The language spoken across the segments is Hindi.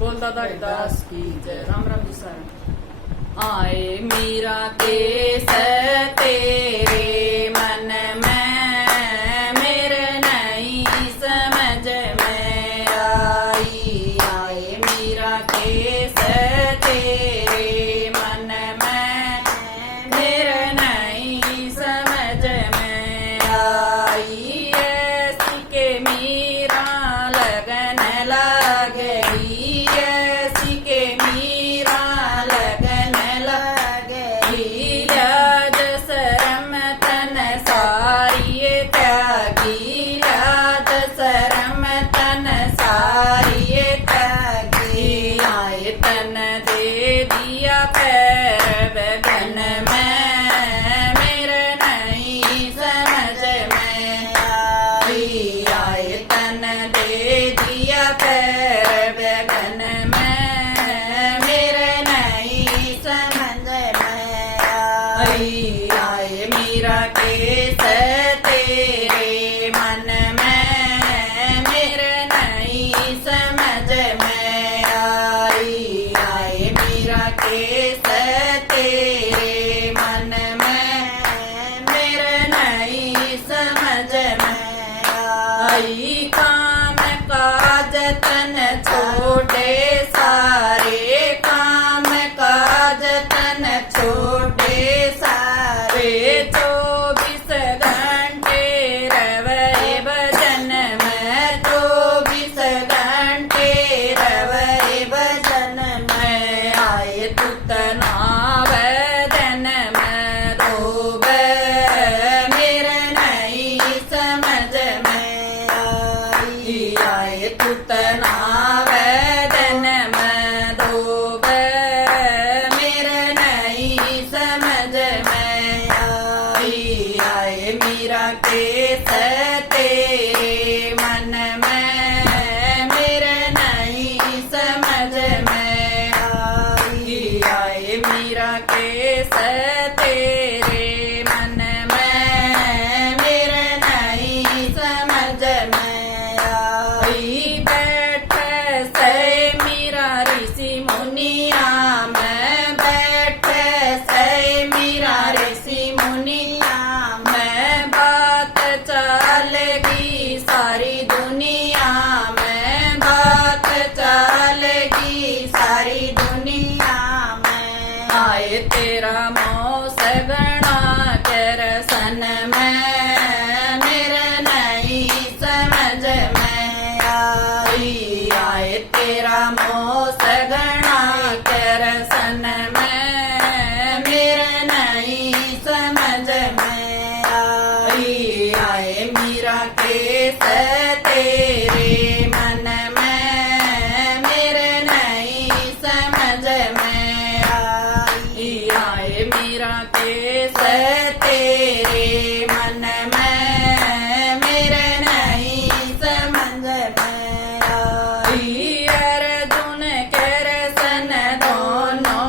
बोल दादा दास की जय। राम राम जी सारा। आए मीरा केस तेरे मन में, मेरे नहीं समझ में आई। आए मीरा केस तेरे मन में, मेरे नहीं समझ में आई। ऐसी के मीरा लगन लग गई, ऐसी के मीरा लगन लग गई। लाज शरम तन सारी त्यागी, लाज शरम तन सारी त्यागी। आए तन दे दिया पैर बगन में, मेरे नहीं समझ में आई। आए तन दे दिया पैर बगन में, मेरे नहीं समझ में आई। आए मीरा केस तेरे मन में, मेरे नहीं समझ में आई। आए मीरा केस तेरे मन में, मेरे नहीं समझ में आई। काम काज तन छोटे सारे, काम काज तन छोटे सारे। 24 घंटे रवे भजन में, 24 घंटे रवे भजन में। आए तू तनाव दिन में रोवे, मेरे नहीं समझ में आई। आए तू तनाव दिन में रोवे, मेरे नहीं समझ में आई। आए मीरा केस तेरे मन में, मेरे नहीं समझ में आई। आए मीरा केस तेरे मन में, मेरे नहीं समझ में आई। बैठ से मीरा ऋषि मुनिया में, बैठ से मीरा ऋषि मुनिया में। बात चलेगी सारी दुनिया में, बात चलेगी सारी दुनिया में। आए तेरा मौस गणा कर सन में, मेरे नहीं समझ में आई। आए तेरा मौस गणा कर सन में, मेरे नहीं समझ में आई। आए मीरा केस तेरे मन में, मेरे नहीं समझ में आई। आए मीरा केस तेरे मन में, मेरे नहीं समझ में आई। अर्जुन कर सन दोनों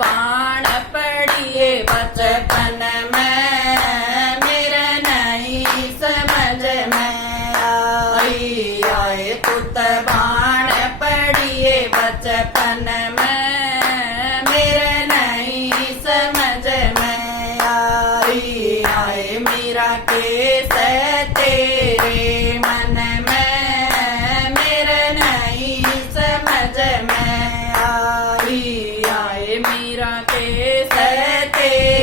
बाण पढ़िए बचपन में मेरे नहीं समझ में आई आए पुत बाण पढ़िए बचपन में मेरे नहीं समझ में आई आए मीरा के से तेरे मन में मेरे नहीं समझ में आई आए मीरा के से तेरे